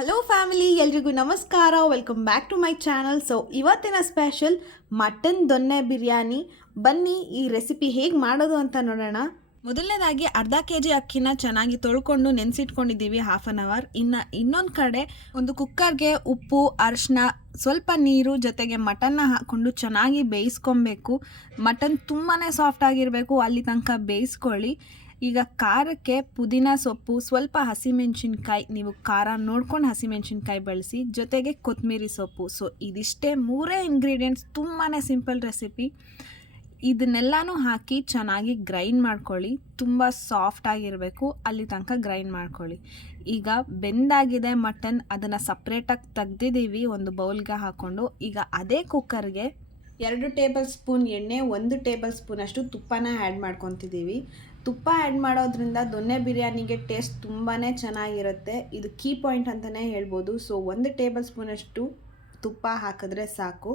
Hello family, ಎಲ್ರಿಗೂ ನಮಸ್ಕಾರ. Welcome back to my channel. So ಇವತ್ತಿನ ಸ್ಪೆಷಲ್ ಮಟನ್ ದೊನ್ನೆ ಬಿರಿಯಾನಿ. ಬನ್ನಿ ಈ ರೆಸಿಪಿ ಹೇಗೆ ಮಾಡೋದು ಅಂತ ನೋಡೋಣ. ಮೊದಲನೇದಾಗಿ ಅರ್ಧ ಕೆಜಿ ಅಕ್ಕಿನ ಚೆನ್ನಾಗಿ ತೊಳ್ಕೊಂಡು ನೆನೆಸಿಟ್ಕೊಂಡಿದ್ದೀವಿ ಹಾಫ್ ಆನ್ ಅವರ್. ಇನ್ನೊಂದು ಕಡೆ ಒಂದು ಕುಕ್ಕರ್ಗೆ ಉಪ್ಪು, ಅರಿಶಿನ, ಸ್ವಲ್ಪ ನೀರು ಜೊತೆಗೆ ಮಟನ್ನ ಹಾಕ್ಕೊಂಡು ಚೆನ್ನಾಗಿ ಬೇಯಿಸ್ಕೊಬೇಕು. ಮಟನ್ ತುಂಬಾ ಸಾಫ್ಟ್ ಆಗಿರಬೇಕು, ಅಲ್ಲಿ ತನಕ ಬೇಯಿಸ್ಕೊಳ್ಳಿ. ಈಗ ಖಾರಕ್ಕೆ ಪುದೀನ ಸೊಪ್ಪು, ಸ್ವಲ್ಪ ಹಸಿಮೆಣಸಿನ್ಕಾಯಿ, ನೀವು ಖಾರ ನೋಡ್ಕೊಂಡು ಹಸಿಮೆಣಸಿನ್ಕಾಯಿ ಬಳಸಿ, ಜೊತೆಗೆ ಕೊತ್ತಂಬರಿ ಸೊಪ್ಪು. ಸೊ ಇದಿಷ್ಟೇ ಮೂರೇ ಇಂಗ್ರೀಡಿಯೆಂಟ್ಸ್, ತುಂಬಾ ಸಿಂಪಲ್ ರೆಸಿಪಿ. ಇದನ್ನೆಲ್ಲನೂ ಹಾಕಿ ಚೆನ್ನಾಗಿ ಗ್ರೈಂಡ್ ಮಾಡ್ಕೊಳ್ಳಿ. ತುಂಬ ಸಾಫ್ಟಾಗಿರಬೇಕು, ಅಲ್ಲಿ ತನಕ ಗ್ರೈಂಡ್ ಮಾಡ್ಕೊಳ್ಳಿ. ಈಗ ಬೆಂದಾಗಿದೆ ಮಟನ್, ಅದನ್ನು ಸಪ್ರೇಟಾಗಿ ತೆಗ್ದಿದ್ದೀವಿ ಒಂದು ಬೌಲ್ಗೆ ಹಾಕ್ಕೊಂಡು. ಈಗ ಅದೇ ಕುಕ್ಕರ್ಗೆ 2 ಟೇಬಲ್ ಸ್ಪೂನ್ ಎಣ್ಣೆ, 1 ಟೇಬಲ್ ಸ್ಪೂನಷ್ಟು ತುಪ್ಪನ ಆ್ಯಡ್ ಮಾಡ್ಕೊತಿದ್ದೀವಿ. ತುಪ್ಪ ಆ್ಯಡ್ ಮಾಡೋದ್ರಿಂದ ದೊನ್ನೆ ಬಿರಿಯಾನಿಗೆ ಟೇಸ್ಟ್ ತುಂಬಾ ಚೆನ್ನಾಗಿರುತ್ತೆ. ಇದು ಕೀ ಪಾಯಿಂಟ್ ಅಂತಲೇ ಹೇಳ್ಬೋದು. ಸೊ 1 ಟೇಬಲ್ ಸ್ಪೂನಷ್ಟು ತುಪ್ಪ ಹಾಕಿದ್ರೆ ಸಾಕು.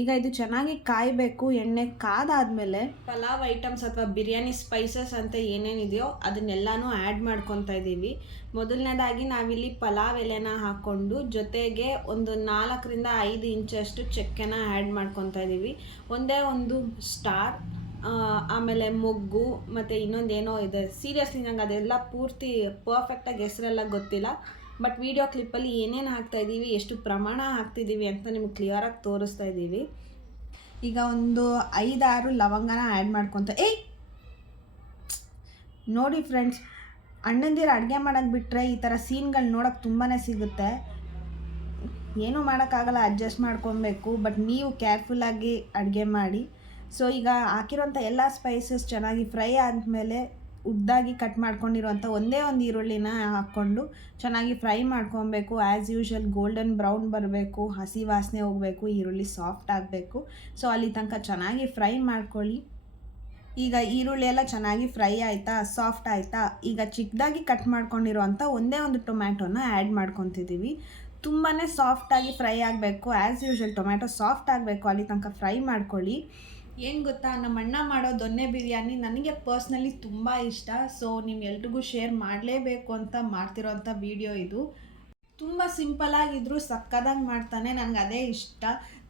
ಈಗ ಇದು ಚೆನ್ನಾಗಿ ಕಾಯಬೇಕು. ಎಣ್ಣೆ ಕಾದಾದಮೇಲೆ ಪಲಾವ್ ಐಟಮ್ಸ್ ಅಥವಾ ಬಿರಿಯಾನಿ ಸ್ಪೈಸಸ್ ಅಂತ ಏನೇನಿದೆಯೋ ಅದನ್ನೆಲ್ಲನೂ ಆ್ಯಡ್ ಮಾಡ್ಕೊತಾ ಇದ್ದೀವಿ. ಮೊದಲನೇದಾಗಿ ನಾವಿಲ್ಲಿ ಪಲಾವ್ ಎಲೆನ ಹಾಕ್ಕೊಂಡು ಜೊತೆಗೆ ಒಂದು 4ರಿಂದ 5 ಇಂಚಷ್ಟು ಚಕ್ಕೆನ ಆ್ಯಡ್ ಮಾಡ್ಕೊತಾ ಇದ್ದೀವಿ. ಒಂದೇ ಒಂದು ಸ್ಟಾರ್, ಆಮೇಲೆ ಮೊಗ್ಗು, ಮತ್ತು ಇನ್ನೊಂದೇನೋ ಇದೆ. ಸೀರಿಯಸ್ಲಿ ನಂಗೆ ಅದೆಲ್ಲ ಪೂರ್ತಿ ಪರ್ಫೆಕ್ಟಾಗಿ ಹೆಸರೆಲ್ಲ ಗೊತ್ತಿಲ್ಲ. ಬಟ್ ವಿಡಿಯೋ ಕ್ಲಿಪ್ಪಲ್ಲಿ ಏನೇನು ಹಾಕ್ತಾಯಿದ್ದೀವಿ, ಎಷ್ಟು ಪ್ರಮಾಣ ಹಾಕ್ತಿದ್ದೀವಿ ಅಂತ ನಿಮ್ಗೆ ಕ್ಲಿಯರಾಗಿ ತೋರಿಸ್ತಾ ಇದ್ದೀವಿ. ಈಗ ಒಂದು 5-6 ಲವಂಗನ ಆ್ಯಡ್ ಮಾಡ್ಕೊತ ನೋಡಿ ಫ್ರೆಂಡ್ಸ್, ಅಣ್ಣಂದಿರು ಅಡುಗೆ ಮಾಡೋಕ್ಕೆ ಬಿಟ್ಟರೆ ಈ ಥರ ಸೀನ್ಗಳು ನೋಡೋಕ್ಕೆ ತುಂಬಾ ಸಿಗುತ್ತೆ. ಏನೂ ಮಾಡೋಕ್ಕಾಗಲ್ಲ, ಅಡ್ಜಸ್ಟ್ ಮಾಡ್ಕೊಬೇಕು. ಬಟ್ ನೀವು ಕೇರ್ಫುಲ್ಲಾಗಿ ಅಡುಗೆ ಮಾಡಿ. ಸೊ ಈಗ ಹಾಕಿರೋಂಥ ಎಲ್ಲ ಸ್ಪೈಸಸ್ ಚೆನ್ನಾಗಿ ಫ್ರೈ ಆದಮೇಲೆ ಉದ್ದಾಗಿ ಕಟ್ ಮಾಡ್ಕೊಂಡಿರೋಂಥ ಒಂದೇ ಒಂದು ಈರುಳ್ಳಿನ ಹಾಕ್ಕೊಂಡು ಚೆನ್ನಾಗಿ ಫ್ರೈ ಮಾಡ್ಕೊಬೇಕು. ಆ್ಯಸ್ ಯೂಶ್ವಲ್ ಗೋಲ್ಡನ್ ಬ್ರೌನ್ ಬರಬೇಕು, ಹಸಿ ವಾಸನೆ ಹೋಗಬೇಕು, ಈರುಳ್ಳಿ ಸಾಫ್ಟ್ ಆಗಬೇಕು. ಸೊ ಅಲ್ಲಿ ತನಕ ಚೆನ್ನಾಗಿ ಫ್ರೈ ಮಾಡ್ಕೊಳ್ಳಿ. ಈಗ ಈರುಳ್ಳಿ ಎಲ್ಲ ಚೆನ್ನಾಗಿ ಫ್ರೈ ಆಯಿತಾ, ಸಾಫ್ಟ್ ಆಯಿತಾ, ಈಗ ಚಿಕ್ಕದಾಗಿ ಕಟ್ ಮಾಡ್ಕೊಂಡಿರೋಂಥ ಒಂದೇ ಒಂದು ಟೊಮ್ಯಾಟೋನ ಆ್ಯಡ್ ಮಾಡ್ಕೊತಿದ್ದೀವಿ. ತುಂಬಾ ಸಾಫ್ಟಾಗಿ ಫ್ರೈ ಆಗಬೇಕು. ಆ್ಯಸ್ ಯೂಶ್ವಲ್ ಟೊಮ್ಯಾಟೊ ಸಾಫ್ಟ್ ಆಗಬೇಕು, ಅಲ್ಲಿ ತನಕ ಫ್ರೈ ಮಾಡ್ಕೊಳ್ಳಿ. ಏನು ಗೊತ್ತಾ, ನಮ್ಮ ಅಣ್ಣ ಮಾಡೋ ದೊನ್ನೆ ಬಿರಿಯಾನಿ ನನಗೆ ಪರ್ಸ್ನಲಿ ತುಂಬ ಇಷ್ಟ. ಸೊ ನಿಮ್ಮೆಲ್ರಿಗೂ ಶೇರ್ ಮಾಡಲೇಬೇಕು ಅಂತ ಮಾಡ್ತಿರೋಂಥ ವಿಡಿಯೋ ಇದು. ತುಂಬ ಸಿಂಪಲಾಗಿದ್ದರೂ ಸಕ್ಕದಾಗಿ ಮಾಡ್ತಾನೆ, ನನಗೆ ಅದೇ ಇಷ್ಟ.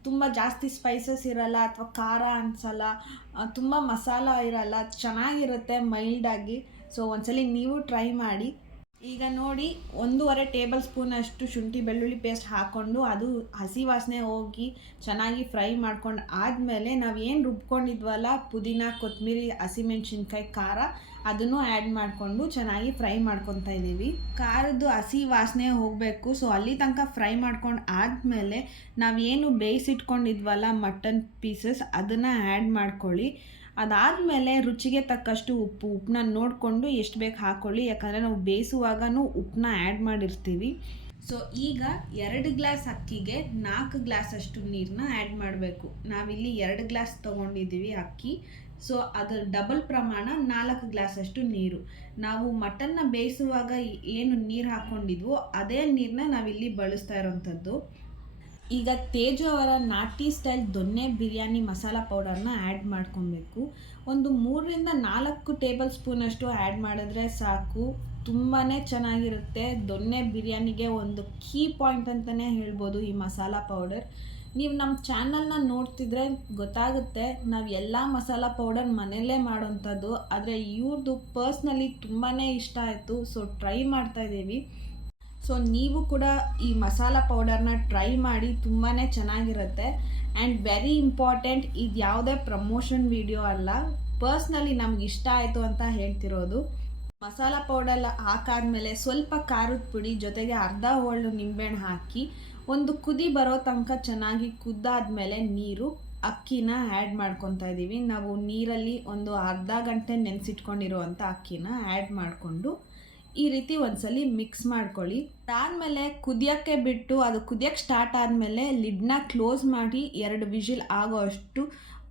ತುಂಬ ಜಾಸ್ತಿ ಸ್ಪೈಸಸ್ ಇರಲ್ಲ ಅಥವಾ ಖಾರ ಅನಿಸಲ್ಲ, ತುಂಬ ಮಸಾಲ ಇರಲ್ಲ, ಚೆನ್ನಾಗಿರುತ್ತೆ ಮೈಲ್ಡಾಗಿ. ಸೊ ಒಂದ್ಸಲಿ ನೀವು ಟ್ರೈ ಮಾಡಿ. ಈಗ ನೋಡಿ, 1.5 ಟೇಬಲ್ ಸ್ಪೂನಷ್ಟು ಶುಂಠಿ ಬೆಳ್ಳುಳ್ಳಿ ಪೇಸ್ಟ್ ಹಾಕ್ಕೊಂಡು ಅದು ಹಸಿ ವಾಸನೆ ಹೋಗಿ ಚೆನ್ನಾಗಿ ಫ್ರೈ ಮಾಡ್ಕೊಂಡು ಆದಮೇಲೆ ನಾವು ಏನು ರುಬ್ಕೊಂಡಿದ್ವಲ್ಲ ಪುದೀನ, ಕೊತ್ತಂಬರಿ, ಹಸಿಮೆಣ್ಸಿನ್ಕಾಯಿ, ಖಾರ, ಅದನ್ನು ಆ್ಯಡ್ ಮಾಡಿಕೊಂಡು ಚೆನ್ನಾಗಿ ಫ್ರೈ ಮಾಡ್ಕೊತಾ ಇದ್ದೀವಿ. ಖಾರದ್ದು ಹಸಿ ವಾಸನೆ ಹೋಗಬೇಕು. ಸೊ ಅಲ್ಲಿ ತನಕ ಫ್ರೈ ಮಾಡ್ಕೊಂಡು ಆದಮೇಲೆ ನಾವೇನು ಬೇಯಿಸಿಟ್ಕೊಂಡಿದ್ವಲ್ಲ ಮಟನ್ ಪೀಸಸ್, ಅದನ್ನು ಆ್ಯಡ್ ಮಾಡ್ಕೊಳ್ಳಿ. ಅದಾದಮೇಲೆ ರುಚಿಗೆ ತಕ್ಕಷ್ಟು ಉಪ್ಪನ್ನ ನೋಡಿಕೊಂಡು ಎಷ್ಟು ಬೇಕು ಹಾಕ್ಕೊಳ್ಳಿ. ಯಾಕಂದರೆ ನಾವು ಬೇಯಿಸುವಾಗೂ ಉಪ್ಪನ್ನ ಆ್ಯಡ್ ಮಾಡಿರ್ತೀವಿ. ಸೊ ಈಗ 2 ಗ್ಲಾಸ್ ಅಕ್ಕಿಗೆ 4 ಗ್ಲಾಸಷ್ಟು ನೀರನ್ನ ಆ್ಯಡ್ ಮಾಡಬೇಕು. ನಾವಿಲ್ಲಿ 2 ಗ್ಲಾಸ್ ತೊಗೊಂಡಿದ್ದೀವಿ ಅಕ್ಕಿ. ಸೊ ಅದರ ಡಬಲ್ ಪ್ರಮಾಣ 4 ಗ್ಲಾಸಷ್ಟು ನೀರು. ನಾವು ಮಟನ್ನ ಬೇಯಿಸುವಾಗ ಏನು ನೀರು ಹಾಕ್ಕೊಂಡಿದ್ವೋ ಅದೇ ನೀರನ್ನ ನಾವಿಲ್ಲಿ ಬಳಸ್ತಾ ಇರೋವಂಥದ್ದು. ಈಗ ತೇಜು ಅವರ ನಾಟಿ ಸ್ಟೈಲ್ ದೊನ್ನೆ ಬಿರಿಯಾನಿ ಮಸಾಲ ಪೌಡರ್ನ ಆ್ಯಡ್ ಮಾಡ್ಕೊಬೇಕು. ಒಂದು 3ರಿಂದ 4 ಟೇಬಲ್ ಸ್ಪೂನಷ್ಟು ಆ್ಯಡ್ ಮಾಡಿದ್ರೆ ಸಾಕು. ತುಂಬಾ ಚೆನ್ನಾಗಿರುತ್ತೆ. ದೊನ್ನೆ ಬಿರಿಯಾನಿಗೆ ಒಂದು ಕೀ ಪಾಯಿಂಟ್ ಅಂತಲೇ ಹೇಳ್ಬೋದು ಈ ಮಸಾಲ ಪೌಡರ್. ನೀವು ನಮ್ಮ ಚಾನಲ್ನ ನೋಡ್ತಿದ್ರೆ ಗೊತ್ತಾಗುತ್ತೆ, ನಾವು ಎಲ್ಲ ಮಸಾಲ ಪೌಡರ್ ಮನೆಯಲ್ಲೇ ಮಾಡೋಂಥದ್ದು. ಆದರೆ ಇವ್ರದ್ದು ಪರ್ಸ್ನಲಿ ತುಂಬಾ ಇಷ್ಟ ಆಯಿತು. ಸೊ ಟ್ರೈ ಮಾಡ್ತಾಯಿದ್ದೀವಿ. ಸೊ ನೀವು ಕೂಡ ಈ ಮಸಾಲ ಪೌಡರ್ನ ಟ್ರೈ ಮಾಡಿ, ತುಂಬಾ ಚೆನ್ನಾಗಿರುತ್ತೆ. ಆ್ಯಂಡ್ ವೆರಿ ಇಂಪಾರ್ಟೆಂಟ್, ಇದು ಯಾವುದೇ ಪ್ರಮೋಷನ್ ವಿಡಿಯೋ ಅಲ್ಲ, ಪರ್ಸ್ನಲಿ ನಮ್ಗೆ ಇಷ್ಟ ಆಯಿತು ಅಂತ ಹೇಳ್ತಿರೋದು. ಮಸಾಲ ಪೌಡರ್ ಹಾಕಾದ್ಮೇಲೆ ಸ್ವಲ್ಪ ಖಾರದ ಪುಡಿ ಜೊತೆಗೆ ಅರ್ಧ ಹೋಳು ನಿಂಬೆಹಣ್ಣು ಹಾಕಿ ಒಂದು ಕುದಿ ಬರೋ ತನಕ ಚೆನ್ನಾಗಿ ಕುದ್ದಾದ್ಮೇಲೆ ನೀರು, ಅಕ್ಕಿನ ಆ್ಯಡ್ ಮಾಡ್ಕೊತಾ ಇದ್ದೀವಿ. ನಾವು ನೀರಲ್ಲಿ ಒಂದು ಅರ್ಧ ಗಂಟೆ ನೆನೆಸಿಟ್ಕೊಂಡಿರುವಂಥ ಅಕ್ಕಿನ ಆ್ಯಡ್ ಮಾಡಿಕೊಂಡು ಈ ರೀತಿ ಒಂದ್ಸಲಿ ಮಿಕ್ಸ್ ಮಾಡ್ಕೊಳ್ಳಿ. ಅದಾದಮೇಲೆ ಕುದಿಯೋಕ್ಕೆ ಬಿಟ್ಟು ಅದು ಕುದಿಯೋಕ್ಕೆ ಸ್ಟಾರ್ಟ್ ಆದಮೇಲೆ ಲಿಡ್ನ ಕ್ಲೋಸ್ ಮಾಡಿ 2 ವಿಷಿಲ್ ಆಗೋ ಅಷ್ಟು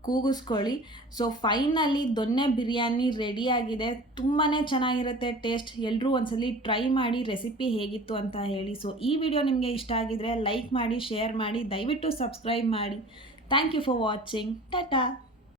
ಕೂಗಿಸ್ಕೊಳ್ಳಿ. ಸೊ ಫೈನಲಿ ದೊನ್ನೆ ಬಿರಿಯಾನಿ ರೆಡಿಯಾಗಿದೆ. ತುಂಬಾ ಚೆನ್ನಾಗಿರುತ್ತೆ ಟೇಸ್ಟ್. ಎಲ್ಲರೂ ಒಂದ್ಸಲಿ ಟ್ರೈ ಮಾಡಿ ರೆಸಿಪಿ ಹೇಗಿತ್ತು ಅಂತ ಹೇಳಿ. ಸೊ ಈ ವಿಡಿಯೋ ನಿಮಗೆ ಇಷ್ಟ ಆಗಿದ್ರೆ ಲೈಕ್ ಮಾಡಿ, ಶೇರ್ ಮಾಡಿ, ದಯವಿಟ್ಟು ಸಬ್ಸ್ಕ್ರೈಬ್ ಮಾಡಿ. Thank you for watching. Tata.